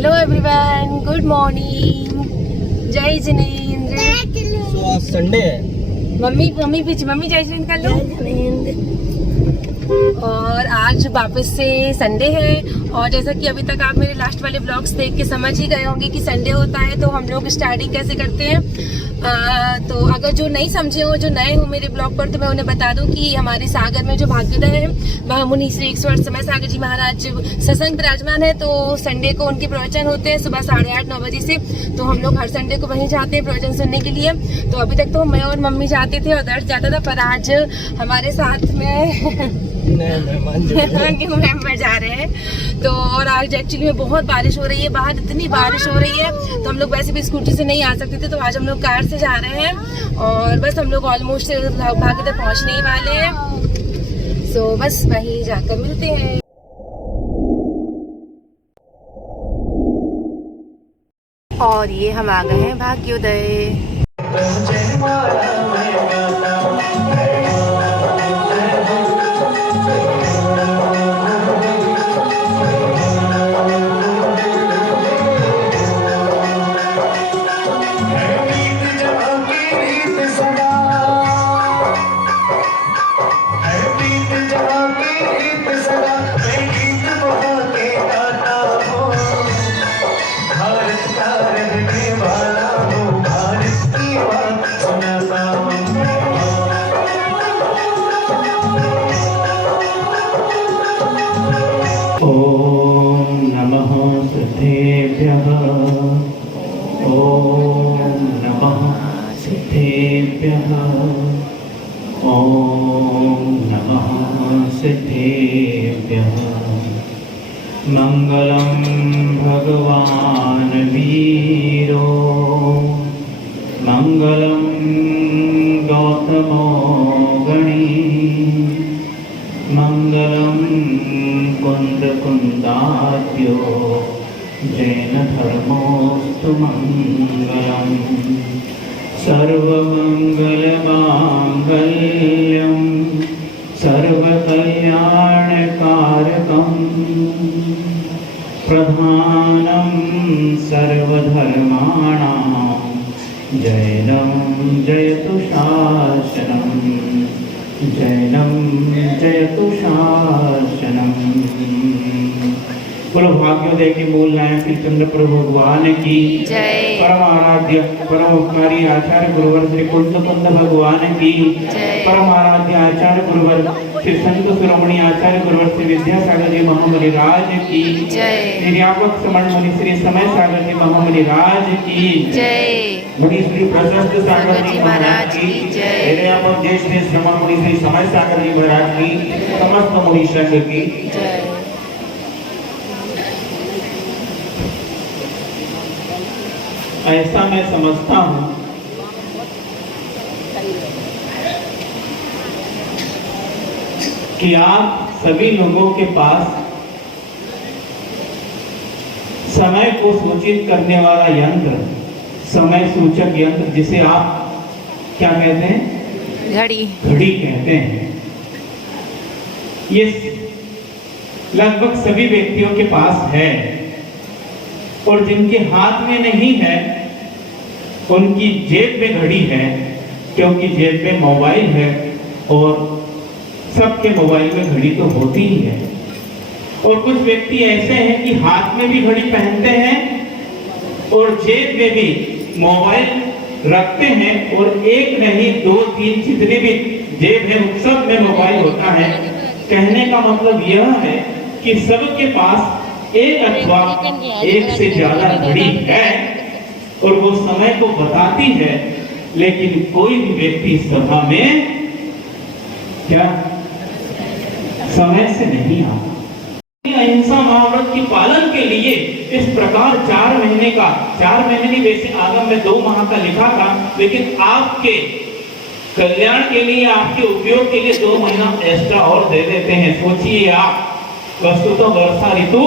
Hello everyone, good morning, जय जिनेंद्र। तो आज संडे है। मम्मी पीछे, मम्मी जय जिनेंद्र कर लो। और आज वापस से संडे है और जैसा कि अभी तक आप मेरे लास्ट वाले ब्लॉग्स देख के समझ ही गए होंगे कि संडे होता है तो हम लोग स्टार्टिंग कैसे करते हैं। तो अगर जो नहीं समझे हो, जो नए हो मेरे ब्लॉग पर, तो मैं उन्हें बता दूं कि हमारे सागर में जो भाग्योदय है वहाँ मुनि श्री 108 समय सागर जी महाराज सत्संग विराजमान है। तो संडे को उनके प्रवचन होते हैं सुबह 8:30-9 बजे से। तो हम लोग हर संडे को वहीं जाते हैं प्रवचन सुनने के लिए। तो अभी तक तो मैं और मम्मी जाते थे और दर्श जाता था, पर आज हमारे साथ में न्यू मेंबर जा रहे हैं। तो और आज एक्चुअली में बहुत बारिश हो रही है, बाहर इतनी बारिश हो रही है तो हम लोग वैसे भी स्कूटी से नहीं आ सकते थे, तो आज हम लोग कार से जा रहे हैं और बस हम लोग ऑलमोस्ट भाग्योदय पहुंचने ही वाले हैं। सो बस वहीं जाकर मिलते हैं। और ये हम आ गए हैं भाग्योदय। मंगलम भगवान वीरो मंगलम गौतमो गणी मंगलम कुंद कुंदात्यो जैन धर्मोस्तु मंगलम सर्वमंगल मांगल्यम सर्वकल्याणकारकम् प्रधानं सर्वधर्माणां जैनं जयतु शासनम् जैनं जयतु शासनम्। बोलो भाग्योदय के मूल नायक श्री चंद्र प्रभु भगवान की जय। परम आराध्य परम उपकारी आचार्य गुरुवर श्री कुंद भगवान की जय। परम आराध्य आचार्य गुरुवर श्री संत शिरोमणि आचार्य गुरुवर श्री विद्यासागर जी महामुनि राज की जय। निर्यापक समण मुनि श्री समय सागर जी महामुनि राज की जय। मुनि श्री प्रशस्त सागर जी महाराज की जय। निर्यापक जय श्री समण मुनि श्री समय सागर जी महाराज की समस्त मुनि संघ की जय। ऐसा मैं समझता हूं कि आप सभी लोगों के पास समय को सूचित करने वाला यंत्र, समय सूचक यंत्र, जिसे आप क्या कहते हैं? घड़ी कहते हैं। ये लगभग सभी व्यक्तियों के पास है और जिनके हाथ में नहीं है उनकी जेब में घड़ी है, क्योंकि जेब में मोबाइल है और सबके मोबाइल में घड़ी तो होती ही है। और कुछ व्यक्ति ऐसे हैं कि हाथ में भी घड़ी पहनते हैं और जेब में भी मोबाइल रखते हैं, और एक नहीं 2-3 जितने भी जेब है सब में मोबाइल होता है। कहने का मतलब यह है कि सबके पास एक अथवा एक से ज्यादा घड़ी है और वो समय को बताती है, लेकिन कोई भी व्यक्ति सभा में क्या समय से नहीं आता। अहिंसा महाव्रत के पालन के लिए इस प्रकार 4 महीने नहीं, वैसे आगम में 2 माह का लिखा था, लेकिन आपके कल्याण के लिए, आपके उपयोग के लिए 2 महीना एक्स्ट्रा और दे देते हैं। सोचिए आप, वस्तुतः वर्षा ऋतु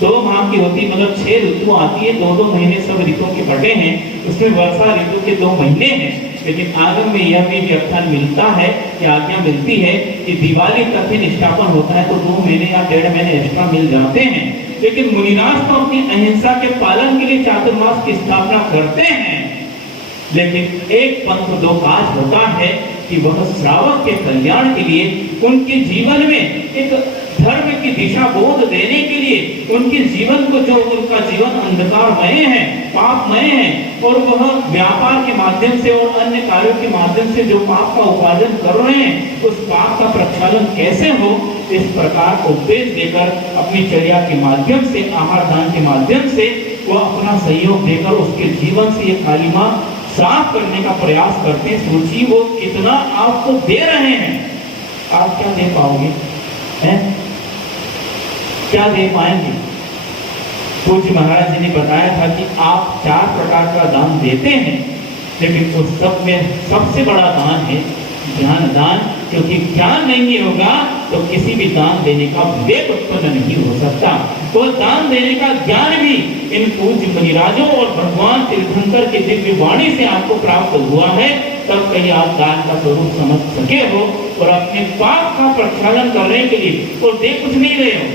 2 माह की होती, मतलब 6 ऋतु आती है, 2-2 महीने सब ऋतुओं के बटे हैं, उसमें वर्षा ऋतु के 2 महीने हैं। लेकिन आगम में यह भी व्याख्यान मिलता है कि आज्ञा मिलती है कि दिवाली तक ही निष्ठापन होता है, तो 2 महीने या 1.5 महीने एक्स्ट्रा मिल जाते हैं। लेकिन मुनिराज तो अपनी अहिंसा के पालन के लिए चातुर्मास की स्थापना करते हैं, लेकिन एक पंथ 2 काज होता है कि वह श्रावक के कल्याण के लिए, उनके जीवन में एक धर्म की दिशा बोध देने के लिए, उनके जीवन को, जो उनका जीवन अंधकारमय है, पापमय है, और वह व्यापार के माध्यम से और अन्य कार्यों के माध्यम से जो पाप का उपार्जन कर रहे हैं, उस पाप का प्रक्षालन कैसे हो, इस प्रकार उपदेश देकर अपनी चर्या के माध्यम से, आहार दान के माध्यम से वह अपना सहयोग देकर उसके जीवन से ये कालिमा साफ करने का प्रयास करते हैं। सोचिए वो कितना आपको दे रहे हैं, आप क्या दे पाओगे? हैं? क्या दे पाएंगे? पूज्य महाराज जी ने बताया था कि आप 4 प्रकार का दान देते हैं, लेकिन उस सब में सबसे बड़ा दान है ज्ञान दान, क्योंकि ज्ञान नहीं होगा तो किसी भी दान देने का विवेक उत्पन्न नहीं हो सकता। तो दान देने का ज्ञान भी इन पूज्य मुनिराजों और भगवान तीर्थंकर की दिव्य वाणी से आपको प्राप्त हुआ है, तब कहीं आप दान का स्वरूप समझ सके हो और अपने पाप का प्रक्षालन करने के लिए, और दे कुछ नहीं रहे हो,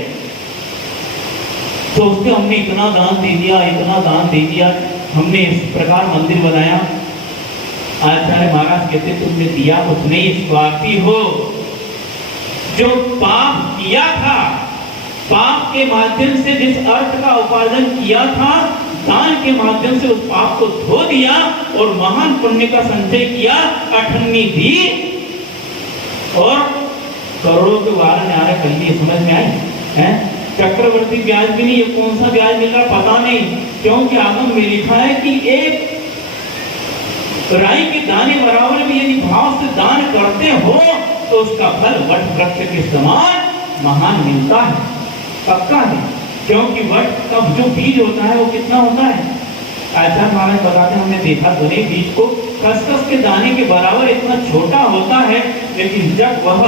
तो उसके हमने इतना दान दे दिया, इतना दान दे दिया, हमने इस प्रकार मंदिर बनाया। आचार्य महाराज कहते तुमने दिया कुछ नहीं, स्वार्थी हो। जो पाप किया था, पाप के माध्यम से जिस अर्थ का उपार्जन किया था, दान के माध्यम से उस पाप को धो दिया और महान पुण्य का संचय किया, अठन्नी दी और करोड़ों के वार में आ रहे। कल समझ में आई है? चक्रवर्ती ब्याज भी नहीं, ये कौन सा ब्याज मिल रहा पता नहीं, क्योंकि आगम में लिखा है कि एक राई के दाने बराबर भी यदि भाव से दान करते हो तो उसका फल वट वृक्ष के समान महान मिलता है, पक्का है। क्योंकि वट का जो बीज होता है वो कितना होता है? आचार्य महाराज बताते हैं, हमने देखा दोनों बीज को खसखस के दाने के बराबर इतना छोटा होता है, लेकिन जब वह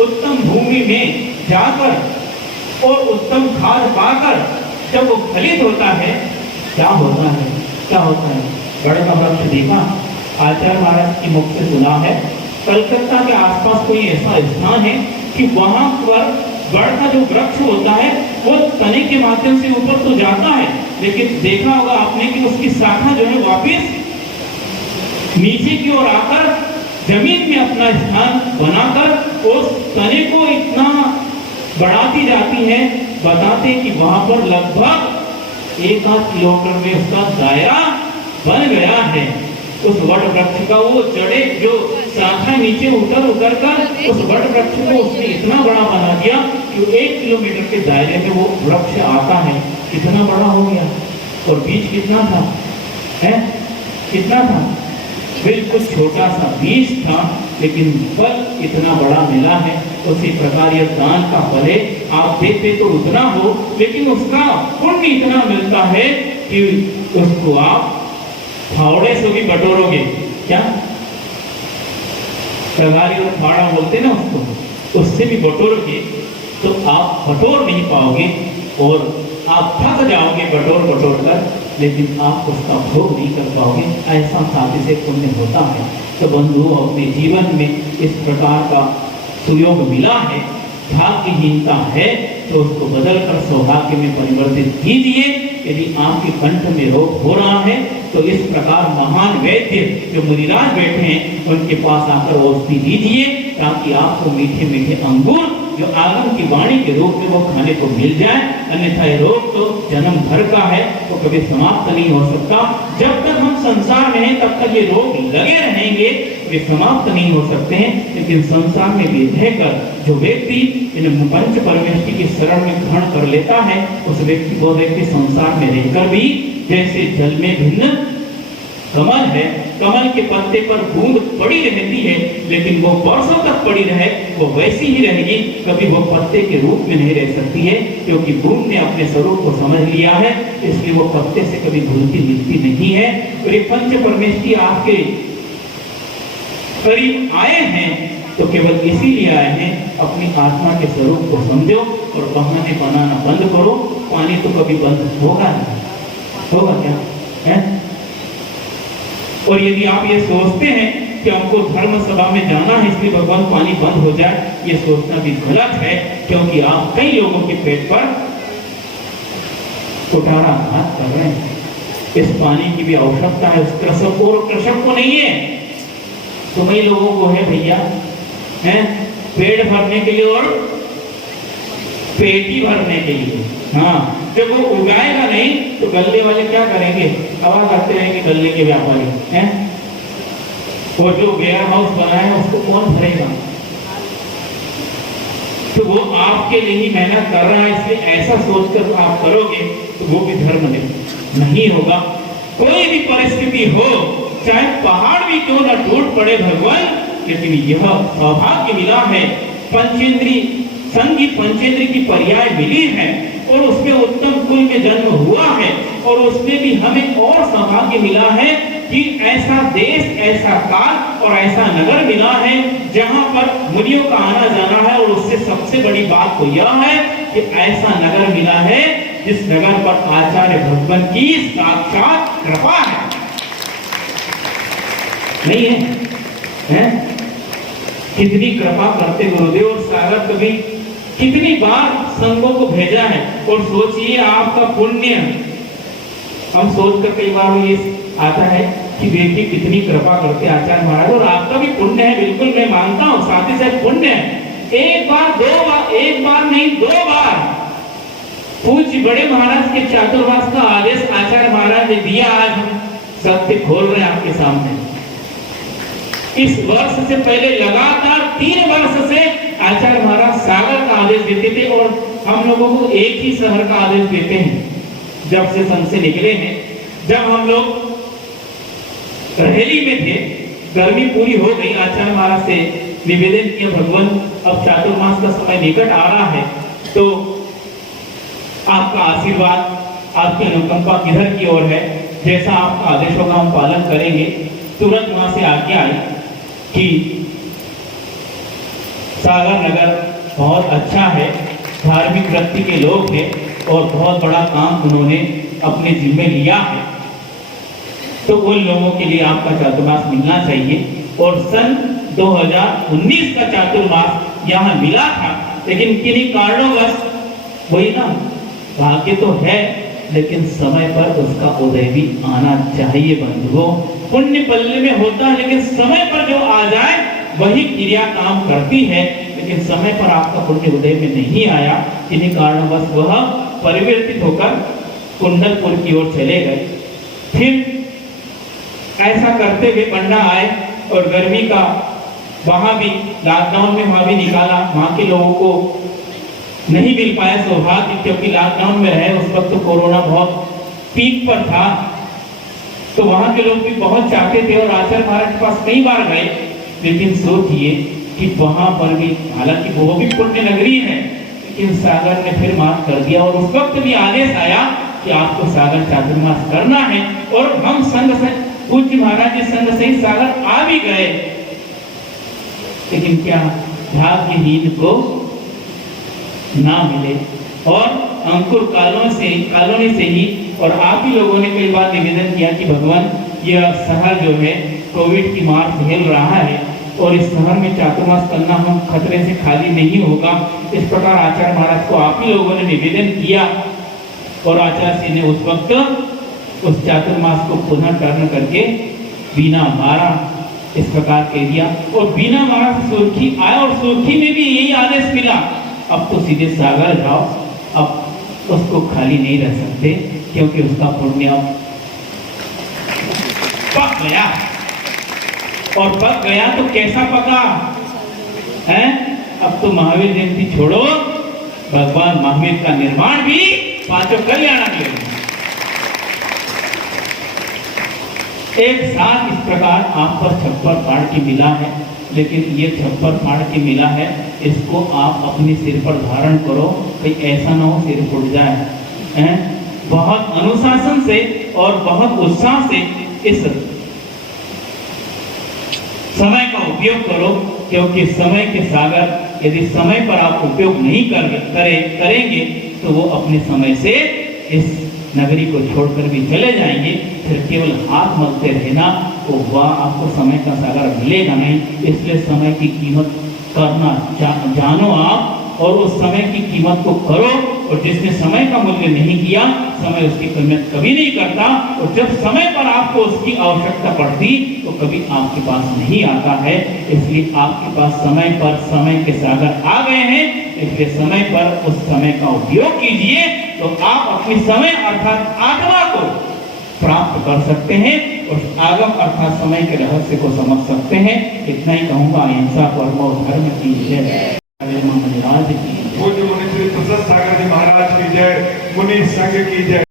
उत्तम भूमि में जाकर और उत्तम खाद पाकर जब वो फलित होता है, क्या होता है? क्या होता है? बड़े का वृक्ष देखा, आचार्य महाराज की मुख से सुना है, कलकत्ता के आसपास कोई ऐसा स्थान है कि वहां पर बड़ का जो वृक्ष होता है वो तने के माध्यम से ऊपर तो जाता है, लेकिन देखा होगा आपने कि उसकी शाखा जो है वापिस नीचे की ओर आकर जमीन में अपना स्थान बनाकर उस तने को इतना बढ़ाती जाती है। बताते कि वहां पर लगभग 1-8 किलोमीटर में उसका दायरा बन गया है। उस वट वृक्ष का वो जड़े जो शाखा नीचे उतर कर उस वट वृक्ष को उसने इतना बड़ा बना दिया कि 1 किलोमीटर के दायरे में वो वृक्ष आता है। कितना बड़ा हो गया, और बीज कितना था? है कितना था? बिल्कुल छोटा सा बीज था, लेकिन फल इतना बड़ा मिला है। उसी प्रकार यह दान का फल है, आप देते तो उतना हो, लेकिन उसका पुण्य इतना मिलता है कि उसको आप फावड़े से भी बटोरोगे। क्या तगारी और फाड़ा बोलते ना उसको, उससे भी बटोरोगे तो आप बटोर नहीं पाओगे और आप थक जाओगे बटोर कर, लेकिन आप उसका भोग नहीं कर पाओगे। ऐसा साथी से पुण्य होता है। तो बंधु, अपने जीवन में इस प्रकार का सुयोग मिला है, भाग्यहीनता है तो उसको बदलकर सौभाग्य में परिवर्तित कीजिए। यदि आपके कंठ में रोग हो रहा है तो इस प्रकार महान वैद्य जो मुनिराज बैठे हैं उनके पास आकर औषधि दीजिए, ताकि आपको मीठे मीठे अंगूर जो आगम की वाणी के रूप में वो खाने को मिल जाए। अन्यथा ये रोग तो जन्म भर का है, तो कभी समाप्त नहीं हो सकता। जब तक हम संसार में हैं तब तक ये रोग लगे रहेंगे, वे समाप्त नहीं हो सकते हैं। लेकिन संसार में भी रहकर जो व्यक्ति इन पंच परमेष्टि की शरण में ग्रहण कर लेता है, उस व्यक्ति वो व्यक्ति संसार में रहकर भी जैसे जल में भिन्न कमल है, कमल के पत्ते पर बूंद पड़ी रहती है, लेकिन वो वर्षों तक पड़ी रहे वो वैसी ही रहेगी, कभी वो पत्ते के रूप में नहीं रह सकती है, क्योंकि बूंद ने अपने स्वरूप को समझ लिया है, इसलिए वो पत्ते से कभी घुलती मिलती नहीं है। और ये पंच परमेष्टि आपके करीब आए हैं तो केवल इसीलिए आए हैं, अपनी आत्मा के स्वरूप को समझो और बहाने बनाना बंद करो। पानी तो कभी बंद होगा नहीं, होगा क्या है? और यदि आप ये सोचते हैं कि हमको धर्म सभा में जाना है इसलिए भगवान पानी बंद हो जाए, ये सोचना भी गलत है, क्योंकि आप कई लोगों के पेट पर कुठारा हाथ कर रहे हैं। इस पानी की भी आवश्यकता है, उस कृषक को और कृषक को नहीं है, तुम्हें लोगों को है भैया, हैं पेट भरने के लिए और पेटी भरने के लिए। हाँ, जब वो उगाएगा नहीं तो गल्ले वाले क्या करेंगे? आवाज आते रहेंगे गल्ले के व्यापारी, हैं वो जो वेयर हाउस बनाया है उसको कौन भरेगा? तो वो आपके लिए ही मेहनत कर रहा है, इसलिए ऐसा सोचकर आप करोगे तो वो भी धर्म नहीं होगा। कोई भी परिस्थिति हो, चाहे पहाड़ भी क्यों न टूट पड़े भगवान, लेकिन यह सौभाग्य मिला है, पंचेंद्री संगी पंचेंद्री की पर्याय मिली है और उसमें उत्तम कुल में जन्म हुआ है, और उसमें भी हमें और सौभाग्य मिला है कि ऐसा देश, ऐसा काल और ऐसा नगर मिला है जहां पर मुनियों का आना जाना है। और उससे सबसे बड़ी बात तो यह है कि ऐसा नगर मिला है जिस नगर पर आचार्य भगवान की साक्षात कृपा है। नहीं है? कितनी कृपा करते गुरुदेव और सागर कवि, कितनी बार संघों को भेजा है। और सोचिए आपका पुण्य, हम सोचकर कई बार ये आता है कि देखिए कितनी कृपा करते आचार्य महाराज, और आपका भी पुण्य है, बिल्कुल मैं मानता हूँ, साथ ही साथ पुण्य है। एक बार दो बार, एक बार नहीं 2 बार पूज्य बड़े महाराज के चातुर्मास का आदेश आचार्य महाराज ने दिया। आज हम सत्य खोल रहे हैं आपके सामने। इस वर्ष से पहले लगातार 3 वर्ष से आचार्य महाराज सागर का आदेश देते थे, और हम लोगों को एक ही शहर का आदेश देते हैं। जब से संघ से निकले हैं, जब हम लोग रहेली में थे, गर्मी पूरी हो गई, आचार्य महाराज से निवेदन किया, भगवान अब चातुर्मास का समय निकट आ रहा है, तो आपका आशीर्वाद, आपकी अनुकंपा किधर की ओर है, जैसा आपका आदेश होगा हम पालन करेंगे। तुरंत वहां से आज्ञा आई कि सागर नगर बहुत अच्छा है, धार्मिक वृत्ति के लोग हैं और बहुत बड़ा काम उन्होंने अपने जिम्मे लिया है, तो उन लोगों के लिए आपका चातुर्मास मिलना चाहिए। और सन 2019 का चातुर्मास यहाँ मिला था, लेकिन किन्हीं कारणोंवश, वही ना, भाग्य तो है लेकिन समय पर उसका उदय भी आना चाहिए बंधुओं। पुण्य पल्ले में होता है, लेकिन समय पर जो आ जाए वही क्रिया काम करती है, लेकिन समय पर आपका पुण्य उदय में नहीं आया, किन्हीं कारणवश वह परिवर्तित होकर कुंडलपुर की ओर चले गए। फिर ऐसा करते हुए पंडा आए और गर्मी का वहां भी लॉकडाउन में वहां भी निकाला, वहां के लोगों को नहीं मिल पाया सौभाग्य, क्योंकि लॉकडाउन में रहे उस वक्त तो कोरोना बहुत पीक पर था, तो वहां के लोग भी बहुत चाहते थे और आचार्य महाराज के पास कई बार गए। लेकिन सोचिए कि वहां पर भी, हालांकि वो भी पुण्य नगरी है, लेकिन सागर ने फिर माफ कर दिया, और उस वक्त भी आदेश आया कि आपको सागर चातुर्मास करना है। और हम संघ से, पूज्य महाराज जी संघ से ही सागर आ भी गए, लेकिन क्या भाग्यहीन को ना मिले। और अंकुर कॉलोनी से ही, और आप ही लोगों ने कई बार निवेदन किया कि भगवान यह शहर जो है कोविड की मार झेल रहा है, और इस शहर में चातुर्मास करना हम खतरे से खाली नहीं होगा। इस प्रकार आचार्य महाराज को आप ही लोगों ने निवेदन किया, और आचार्य जी ने उस वक्त उस चातुर्मास को पुनः टर्न करके बिना मारा इस प्रकार कह दिया, और बिना मारा से सुर्खी आया, और सुर्खी में भी यही आदेश मिला, अब तो सीधे सागर जाओ, अब उसको खाली नहीं रह सकते, क्योंकि उसका पुण्य पक गया। और पक गया तो कैसा पका है? अब तो महावीर जयंती छोड़ो, भगवान महावीर का निर्माण भी पांचों कल्याण के एक साथ इस प्रकार आप पर छप्पर फाड़ के मिला है। लेकिन ये छप्पर फाड़ के मिला है, इसको आप अपने सिर पर धारण करो, कहीं ऐसा ना हो सिर फूट जाए, हैं? बहुत अनुशासन से और बहुत उत्साह से इस समय का उपयोग करो, क्योंकि समय के सागर, यदि समय पर आप उपयोग नहीं करेंगे तो वो अपने समय से इस नगरी को छोड़कर भी चले जाएंगे। फिर केवल हाथ मलते रहना तो वह आपको समय का सागर मिलेगा नहीं। इसलिए समय की कीमत करना जानो आप, और उस समय की कीमत को करो। और जिसने समय का मूल्य नहीं किया, समय उसकी कीमत कभी नहीं करता। और जब समय पर आपको उसकी आवश्यकता पड़ती तो कभी आपके पास नहीं आता है। इसलिए आपके पास समय पर समय के सागर आ गए हैं, इसलिए समय पर उस समय का उपयोग कीजिए, तो आप अपनी समय अर्थात आत्मा को प्राप्त कर सकते हैं और आगम अर्थात समय के रहस्य को समझ सकते हैं। इतना ही कहूंगा। अहिंसा परमो धर्म की जय। महाराज की पूज्य मुनि श्री प्रसाद सागर जी महाराज की जय। मुनि संघ की जय।